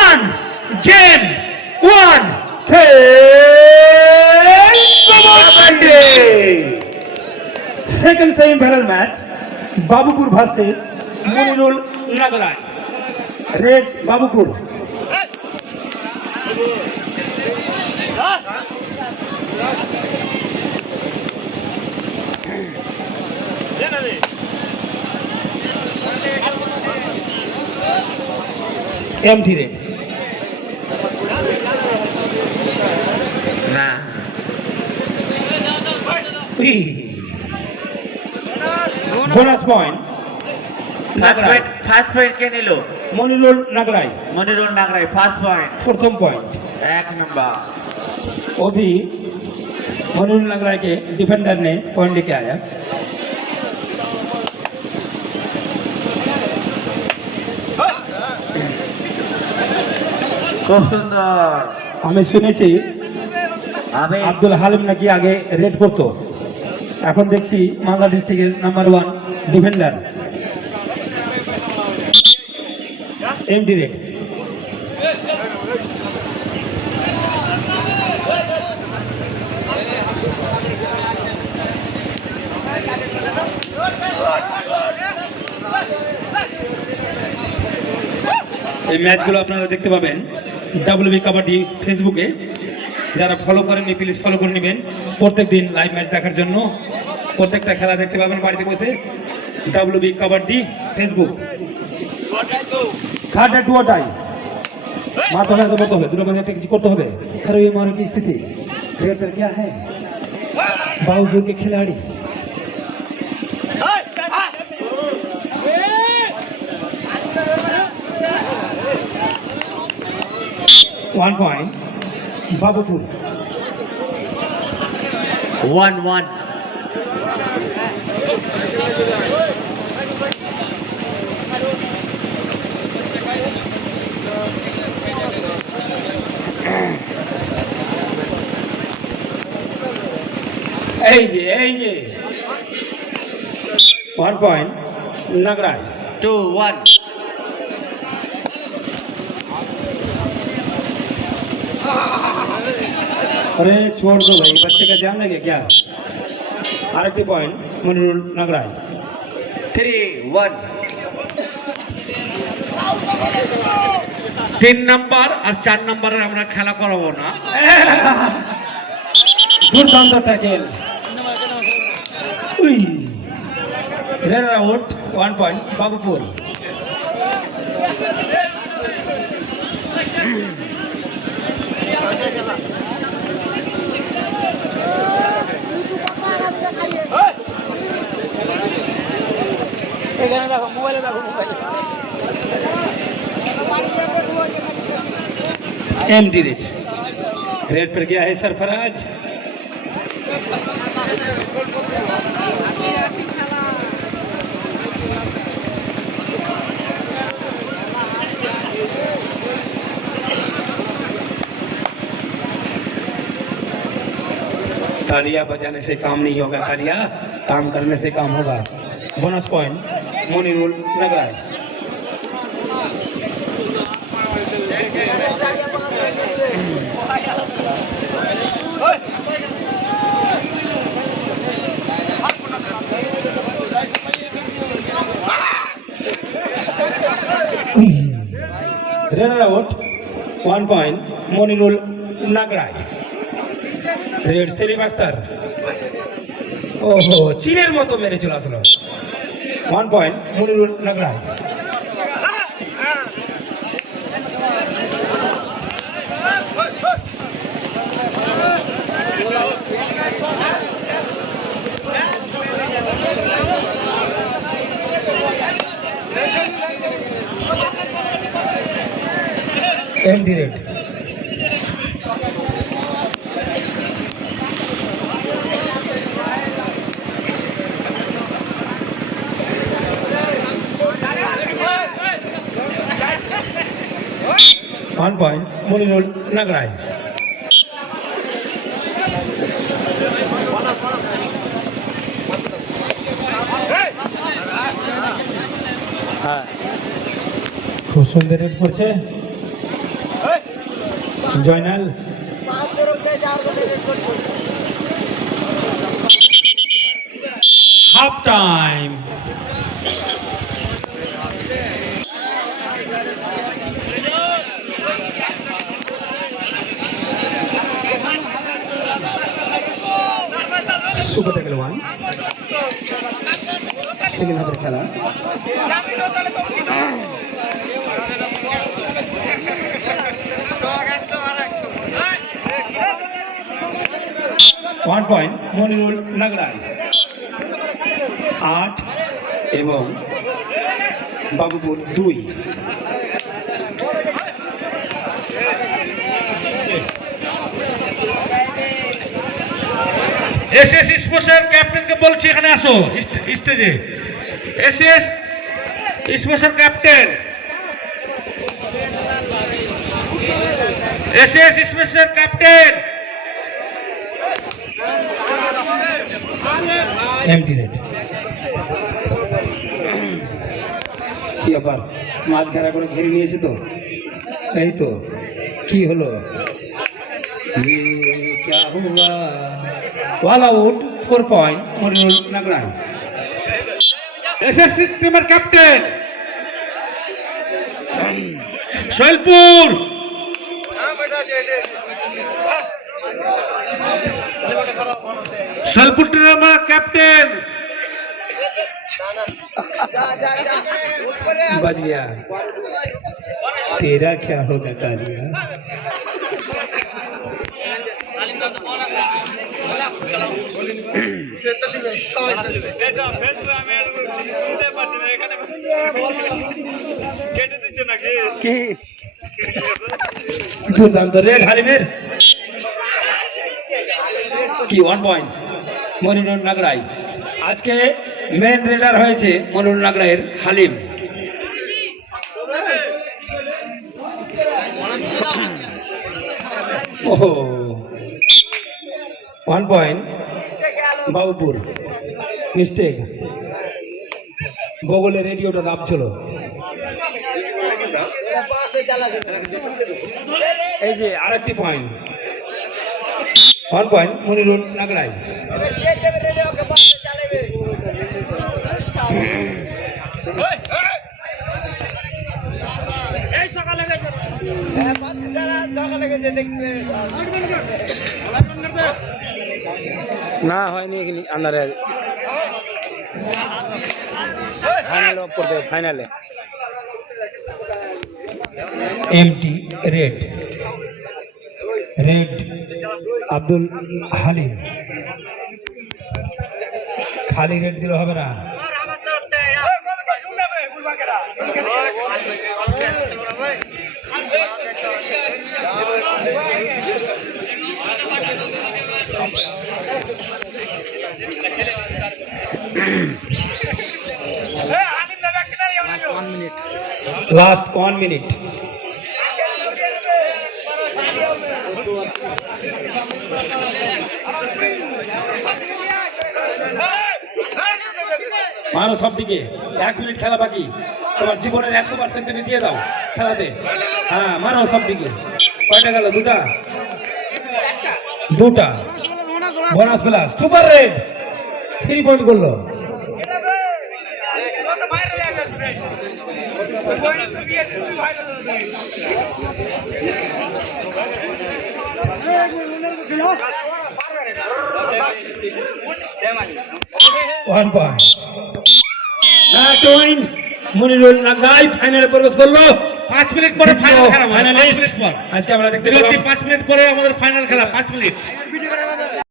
one, game one, second semi-final match, Babupur versus Monirul Nagalai. Red Babupur. Empty red. Nah. Bonus point. First point কে নিল? Monirul Nagalai. Monirul Nagarai first point. प्रथम point. এক নম্বর। वो भी मनोज नगराय के defender ने point लेके आया। খুব সুন্দর। আমি শুনেছি আমি আব্দুল হালিম নাকি আগে রেড করতো, এখন দেখছি মালদা ডিস্ট্রিক্টের নাম্বার 1 ডিফেন্ডার এমডি রেড। এই ম্যাচগুলো আপনারা দেখতে পাবেন ডাব্লিউবি কাবাডি ফেসবুকে। যারা ফলো করেননি প্লিজ ফলো করে নেবেন প্রত্যেক দিন লাইভ ম্যাচ দেখার জন্য। প্রত্যেকটা খেলা দেখতে পাবেন বাড়িতে বসে WB kabaddi Facebook. Third to tie मारते हुए करते হবে, দুটো বাঁধে কিছু করতে হবে। खैर ये मारो की स्थिति रेड पर क्या है, बावजूद के खिलाड़ी 1 point Babupur 1-1 এই যে 1 point नगराय 2-1 अरे छोड़ दो भाई, बच्चे का जान लगे क्या। आरेकटी पॉइंट मनिरुल नगराय 3-1 3 নাম্বার আর 4 নাম্বারে আমরা খেলা করাবো না। দুর্দান্ত tackle. Run out 1 point Babupur. MD red पर गया है सरफराज। तालियां बजाने से काम नहीं होगा, तालियां काम करने से काम होगा। Bonus point Monirul Nagrai. Runner out 1 point Monirul Nagrai. Raid Selim Akhtar, ওহো চিলের মতো মেরে চলে আসলো। 1 point Monirul Nagrai. MD raid one point Monirul Nagrai. খুব সুন্দর রেড করছে। Joynal half time. Super tackle 1 second হাফের খেলা। ওয়ান পয়েন্ট মনিরুল নাগরাই 8 এবং বাবুপুর 2। এসএস স্পোর্টসের ক্যাপ্টেনকে বলছি এখানে আসো স্টেজে। এসএস স্পোর্টসের ক্যাপ্টেন, এসএস স্পোর্টসের ক্যাপ্টেন। এমটি রেড কি ব্যাপার, মাছ ঘেরা করে ঘিরে নিয়েছে তো। এই তো কি হলো, ये क्या हुआ? All out 4 point Monirul Nagrai. SS টিমের ক্যাপ্টেন শৈলপুর, শৈলপুর টিমের ক্যাপ্টেন बच गया, तेरा क्या होगा कालिया। দুর্দান্ত রেড হালিমের কি 1 পয়েন্ট মনিরুল নাগরাই। আজকে মেন রেডার হয়েছে মনিরুল নাগরাইয়ের হালিম। ওহো 1 পয়েন্ট বাবুপুর। মিস্টেক, বগলে রেডিওটা দাবছিল। এই যে আরেকটি পয়েন্ট, 1 পয়েন্ট মনিরুল নাগরাই। না হয়নি এখানে আন্দারে ফাইনালে পড়তে, ফাইনালে empty raid, raid Abdul Halim. খালি রেড দিলে হবে না। Last 1 minute. মারো সব দিকে, 1 মিনিট খেলা বাকি। তোমার জীবনের 100% তুমি দিয়ে দাও খেলাতে। হ্যাঁ মারো সব দিকে। কয়টা গেল? দুটা, দুটা bonus plus. Super red 3 point করলো। ওয়ান পয়েন্ট মনিরুল নাগরাই ফাইনালে প্রবেশ করলো। 5 মিনিট পরে ফাইনাল খেলা, ফাইনালিস্ট। আজকে আমরা দেখতে পেলাম 5 মিনিট পরে আমাদের ফাইনাল খেলা, 5 মিনিট।